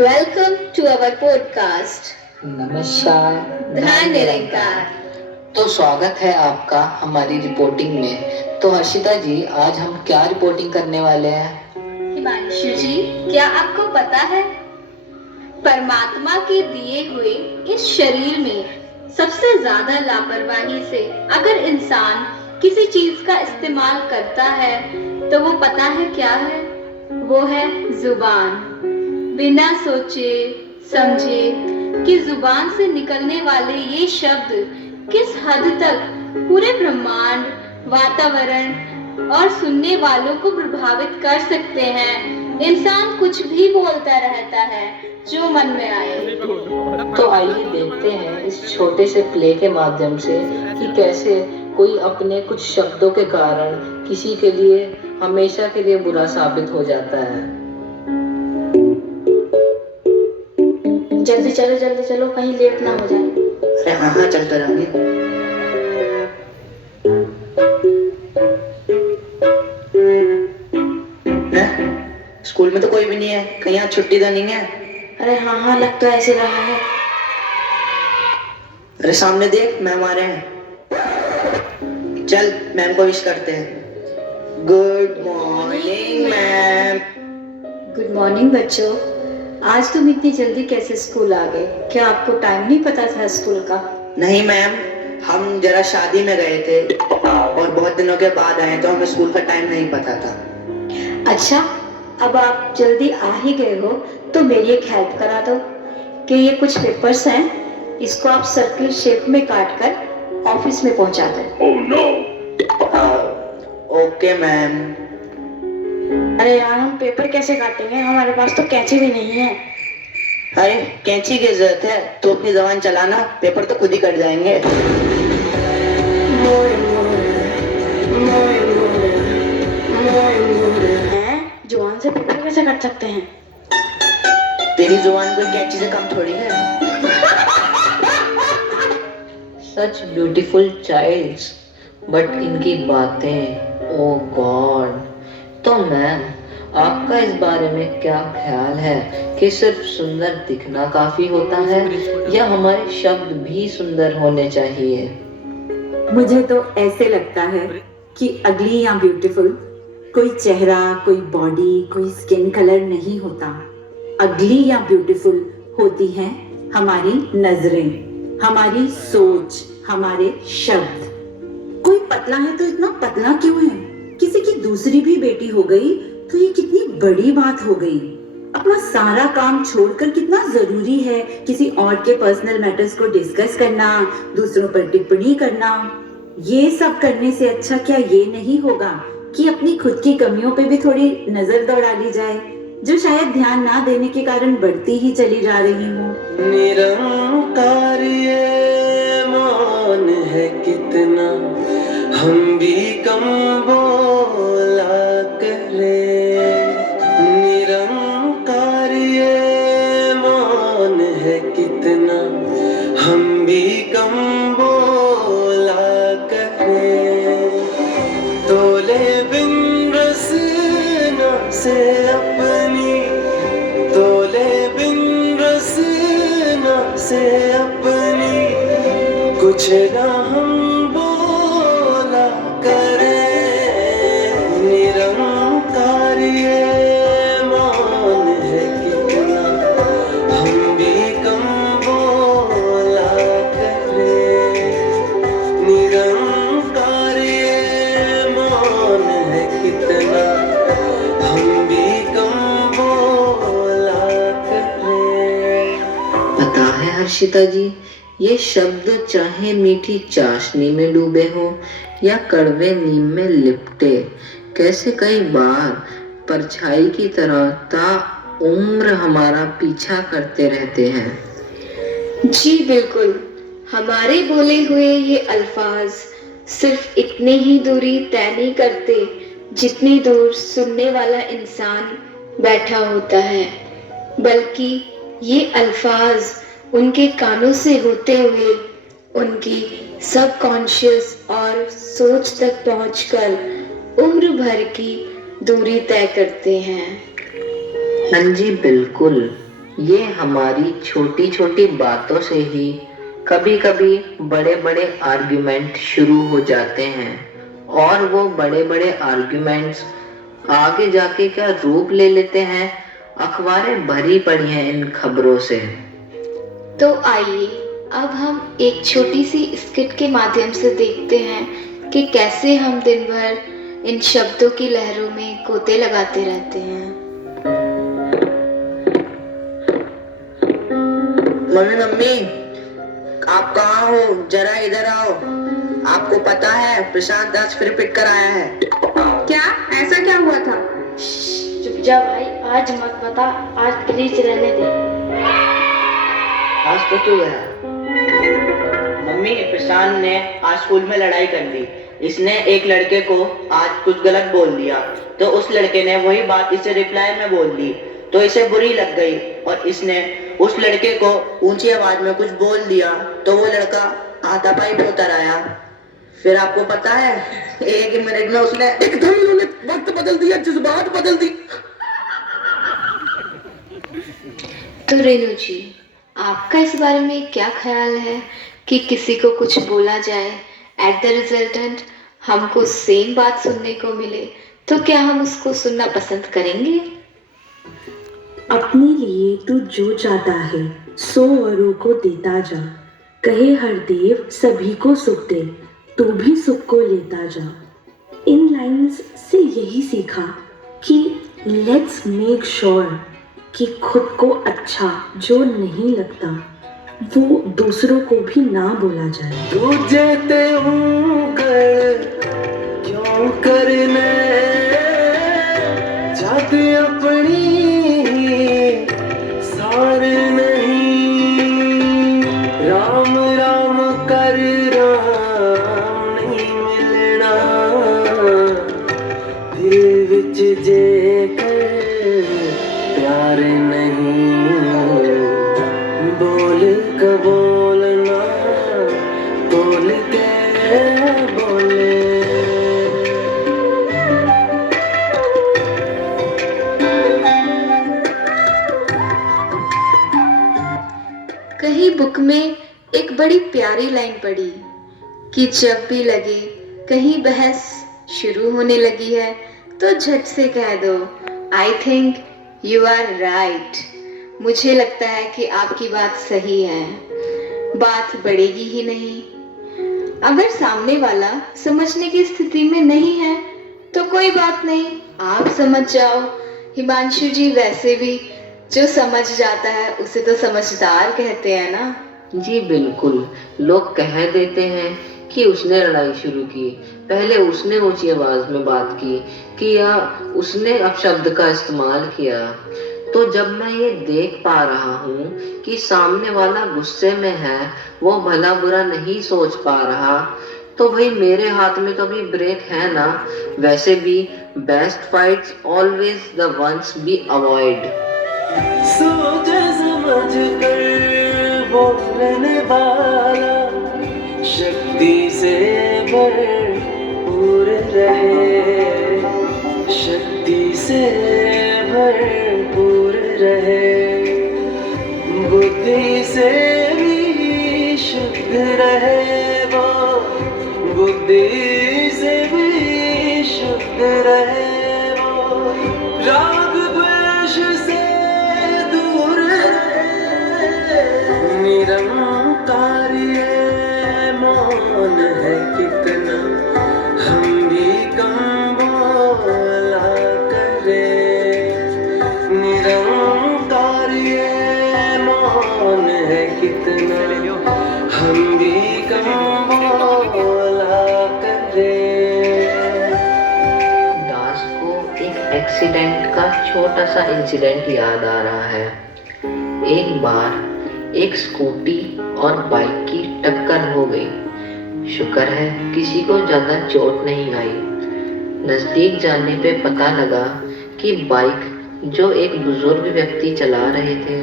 Welcome to our podcast. नमस्कार। ध्यान निरंकार। तो स्वागत है आपका हमारी रिपोर्टिंग में। तो हर्षिता जी, आज हम क्या रिपोर्टिंग करने वाले हैं? हिमांशु जी, क्या आपको पता है परमात्मा के दिए हुए इस शरीर में सबसे ज्यादा लापरवाही से अगर इंसान किसी चीज का इस्तेमाल करता है तो वो पता है क्या है? वो है जुबान। बिना सोचे समझे कि जुबान से निकलने वाले ये शब्द किस हद तक पूरे ब्रह्मांड, वातावरण और सुनने वालों को प्रभावित कर सकते हैं। इंसान कुछ भी बोलता रहता है जो मन में आए। तो आइए देखते हैं इस छोटे से प्ले के माध्यम से कि कैसे कोई अपने कुछ शब्दों के कारण किसी के लिए हमेशा के लिए बुरा साबित हो जाता है। जल्दी चलो कहीं लेट ना हो जाए। अरे हाँ चलते रहेंगे। स्कूल में तो कोई भी नहीं है, कहीं यहाँ छुट्टी तो नहीं है? अरे हाँ लग तो ऐसे रहा है। अरे सामने देख, मैम आ रहे हैं। चल मैम को विश करते हैं। Good morning ma'am. Good morning बच्चों। आज तुम इतनी जल्दी कैसे स्कूल आ गए? क्या आपको टाइम नहीं पता था स्कूल का? नहीं मैम, हम जरा शादी में गए थे और बहुत दिनों के बाद आए तो हमें स्कूल का टाइम नहीं पता था। अच्छा, अब आप जल्दी आ ही गए हो तो मेरी एक हेल्प करा दो कि ये कुछ पेपर्स हैं, इसको आप सर्किल शेप में काट कर ऑफिस में पहुंचा दो। Oh no. Okay ma'am. अरे यार, हम पेपर कैसे काटेंगे? हमारे पास तो कैंची भी नहीं है। अरे कैंची की जरूरत है तो अपनी जबान चलाना, पेपर तो खुद ही कट जाएंगे। जुबान से पेपर कैसे कट सकते हैं? तेरी जुबान कोई कैंची से कम थोड़ी है। सच ब्यूटीफुल चाइल्ड्स, बट इनकी बातें, ओ गॉड। तो मैम, आपका इस बारे में क्या ख्याल है कि सिर्फ सुंदर दिखना काफी होता है या हमारे शब्द भी सुंदर होने चाहिए? मुझे तो ऐसे लगता है कि अगली या ब्यूटीफुल कोई चेहरा, कोई बॉडी, कोई स्किन कलर नहीं होता। अगली या ब्यूटीफुल होती हैं हमारी नजरें, हमारी सोच, हमारे शब्द। कोई पतला है तो इतना पतला क्यों है? किसी की दूसरी भी बेटी हो गई तो ये कितनी बड़ी बात हो गई। अपना सारा काम छोड़कर कितना जरूरी है किसी और के पर्सनल मैटर्स को डिस्कस करना, दूसरों पर टिप्पणी करना। ये सब करने से अच्छा क्या ये नहीं होगा कि अपनी खुद की कमियों पे भी थोड़ी नजर दौड़ा ली जाए, जो शायद ध्यान ना देने के कारण बढ़ती ही चली जा रही हूँ। निरंकार ये मान है कितना, हम भी कम बोला करें। निरंकार ये मान है कितना, हम भी कम बोला करें। तोले बिन रसना से अपनी, तोले बिन रसना से अपनी, कुछ ना हम बोला करें। निरंकार ये मान है कितना, हम भी कम बोला करें। निरंकार ये मान है कितना, हम भी कम बोला करें। पता है हर्षिता जी, ये शब्द चाहे मीठी चाशनी में डूबे हो या कड़वे नीम में लिपटे, कैसे कई बार परछाई की तरह ता उम्र हमारा पीछा करते रहते हैं। जी बिल्कुल, हमारे बोले हुए ये अल्फाज सिर्फ इतनी ही दूरी तय नहीं करते जितनी दूर सुनने वाला इंसान बैठा होता है, बल्कि ये अल्फाज उनके कानों से होते हुए उनकी सबकॉन्शियस और सोच तक पहुंचकर उम्र भर की दूरी तय करते हैं। हाँ जी बिल्कुल। ये हमारी छोटी छोटी बातों से ही कभी कभी बड़े बड़े आर्ग्यूमेंट शुरू हो जाते हैं, और वो बड़े बड़े आर्ग्यूमेंट्स आगे जाके क्या रूप ले लेते हैं, अखबारें भरी पड़ी हैं इन खबरों से। तो आइए अब हम एक छोटी सी स्किट के माध्यम से देखते हैं कि कैसे हम दिन भर इन शब्दों की लहरों में गोते लगाते रहते हैं। मम्मी मम्मी, आप कहाँ हो? जरा इधर आओ। आपको पता है प्रशांत आज फिर पिट कर आया है। क्या? ऐसा क्या हुआ था? चुप जा भाई, आज मत बता, आज प्लीज रहने दे। आज तो क्यों गया? मम्मी, प्रशांत ने आज स्कूल में लड़ाई कर दी। इसने एक लड़के को आज कुछ गलत बोल दिया, तो उस लड़के ने वही बात इसे रिप्लाई में बोल दी, तो इसे बुरी लग गई और इसने उस लड़के को ऊंची आवाज में कुछ बोल दिया, तो वो लड़का हाथापाई में उतर आया। फिर आपको पता है, एक ही मिनट में उसने एकदम इन्होंने वक्त बदल दिया, जज्बात बदल दी। तो रेनू जी, आपका इस बारे में क्या ख्याल है कि किसी को कुछ बोला जाए, एट द रिजल्टेंट हमको सेम बात सुनने को मिले, तो क्या हम उसको सुनना पसंद करेंगे? अपने लिए तू जो चाहता है सो औरों को देता जा, कहे हर देव सभी को सुख दे, तू भी सुख को लेता जा। इन लाइन्स से यही सीखा कि लेट्स मेक श्योर कि खुद को अच्छा जो नहीं लगता वो दूसरों को भी ना बोला जाए। तुझे ते हूँ कर क्यों करने जद अपनी सार नहीं, राम राम कर राम नहीं मिलना, दिल विच जे कर प्यार नहीं, बोल का बोलना बोल के बोले। कहीं बुक में एक बड़ी प्यारी लाइन पढ़ी कि जब भी लगे कहीं बहस शुरू होने लगी है तो झट से कह दो I think you are right. मुझे लगता है कि आपकी बात सही है। बात बढ़ेगी ही नहीं। अगर सामने वाला समझने की स्थिति में नहीं है तो कोई बात नहीं, आप समझ जाओ। हिमांशु जी, वैसे भी जो समझ जाता है उसे तो समझदार कहते हैं ना। जी बिल्कुल, लोग कह देते हैं कि उसने लड़ाई शुरू की, पहले उसने ऊंची आवाज में बात की या उसने अपशब्द का इस्तेमाल किया। तो जब मैं ये देख पा रहा हूँ कि सामने वाला गुस्से में है, वो भला बुरा नहीं सोच पा रहा, तो भाई मेरे हाथ में तो अभी ब्रेक है ना। वैसे भी best fights always the ones be avoid. सोच समझ कर बोलने वाला शक्ति से भरपूर रहे, शक्ति से भरपूर रहे, बुद्धि से भी शुद्ध रहे वो, बुद्धि से भी शुद्ध रहे वो, राग द्वेष से दूर रहे, निरंकार ये मौन है कितना, हम भी कम बोला करें, निरंकार ये मौन है कितना, हम भी कम बोला करें। दास को एक एक्सीडेंट का छोटा सा इंसिडेंट याद आ रहा है। एक बार एक स्कूटी और बाइक की टक्कर हो गई। शुक्र है किसी को ज्यादा चोट नहीं आई। नजदीक जाने पे पता लगा कि बाइक जो एक बुजुर्ग व्यक्ति चला रहे थे,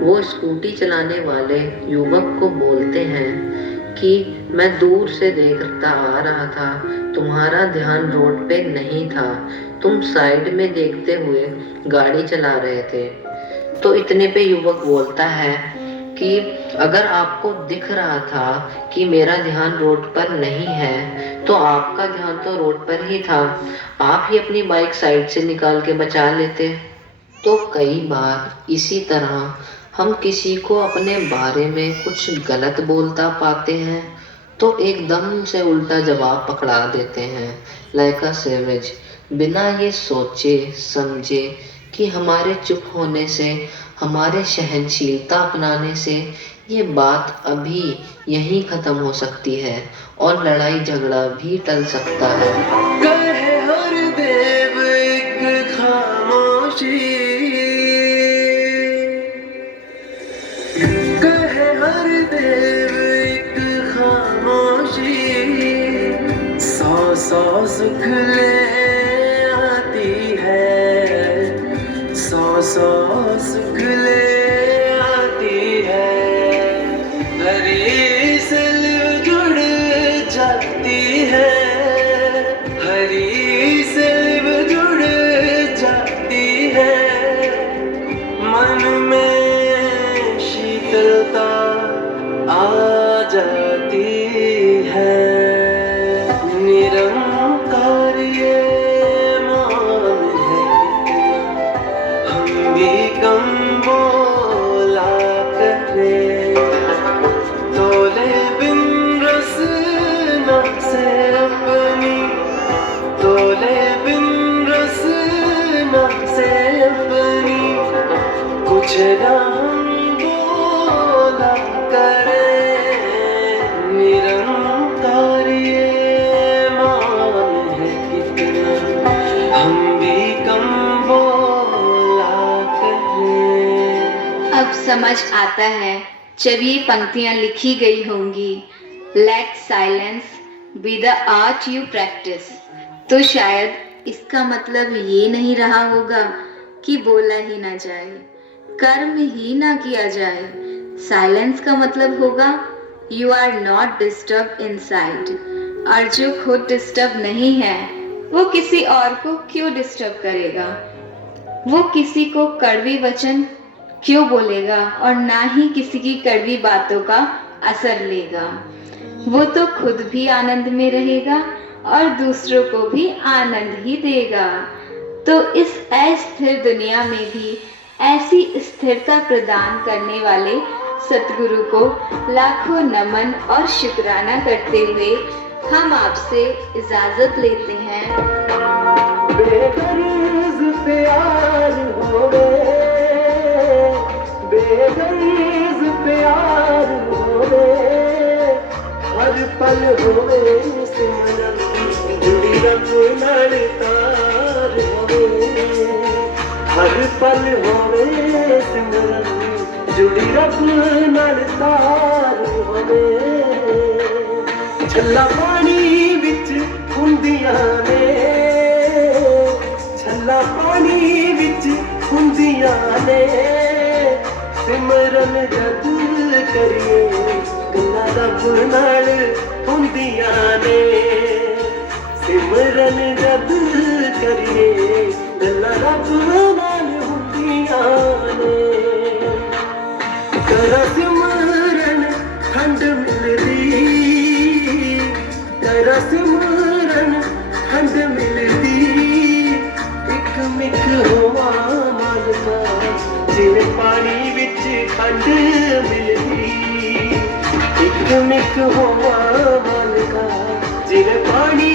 वो स्कूटी चलाने वाले युवक को बोलते हैं कि मैं दूर से देखता आ रहा था, तुम्हारा ध्यान रोड पे नहीं था, तुम साइड में देखते हुए गाड़ी चला रहे थे। तो इतने पे युवक बोलता है कि अगर आपको दिख रहा था कि मेरा ध्यान रोड पर नहीं है तो आपका ध्यान तो रोड पर ही था, आप ही अपनी बाइक साइड से निकाल के बचा लेते। तो कई बार इसी तरह हम किसी को अपने बारे में कुछ गलत बोलता पाते हैं तो एकदम से उल्टा जवाब पकड़ा देते हैं, लाइक अ सेवेज, बिना ये सोचे समझे कि हमारे चुप होने से, हमारे सहनशीलता अपनाने से ये बात अभी यहीं खत्म हो सकती है और लड़ाई झगड़ा भी टल सकता है। कहे हर देव एक खामोशी, कहे हर देव एक खामोशी, सौ सौ सुख ले आती है, सौ सौ सुख ले आती है, हरी सिल्व जुड़ जाती है, हरी सिल्व जुड़ जाती है, मन में शीतलता आ जाती है, निरंकार ये मान है हम भी कम बोला करें, तोले बिन रसना से अपनी, तोले बिन रसना से अपनी, कुछ ना हम बोला करें, निरंकार ये मान है कितना हम भी कम बोला करें। अब समझ आता है जब ये पंक्तियां लिखी गई होंगी, let silence be the art you practise, तो शायद इसका मतलब ये नहीं रहा होगा कि बोला ही ना जाए, कर्म ही ना किया जाए। साइलेंस का मतलब होगा you are not disturb inside, और जो खुद डिस्टर्ब नहीं है वो किसी और को क्यों डिस्टर्ब करेगा, वो किसी को कड़वी वचन क्यों बोलेगा और ना ही किसी की कड़वी बातों का असर लेगा। वो तो खुद भी आनंद में रहेगा और दूसरों को भी आनंद ही देगा। तो इस अस्थिर दुनिया में भी ऐसी स्थिरता प्रदान करने वाले सतगुरु को लाखों नमन और शुक्राना करते हुए हम आपसे इजाजत लेते हैं। बेगर्ज प्यार होवे, बेगर्ज प्यार होवे, हर पल होवे सिमरन जुड़ी रब नाल तार होवे, हर पल होवे सिमरन जुड़ी रब नाल तार होवे, छल्ला पानी विच हुंदियां ने, छल्ला पानी विच हुंदियां ने, सिमरन जद करिए गल्लां रब नाल हुंदियां ने, सिमरन जद करिए गल्लां रब नाल हुंदियां ने, करा सिमरन ठंड मिलदी, करा सिमरन ठंड मिलदी, इक मिक होवा मालका जिवें पानी विच खंड मिलदी, इक मिक होवा मालका जिवें पानी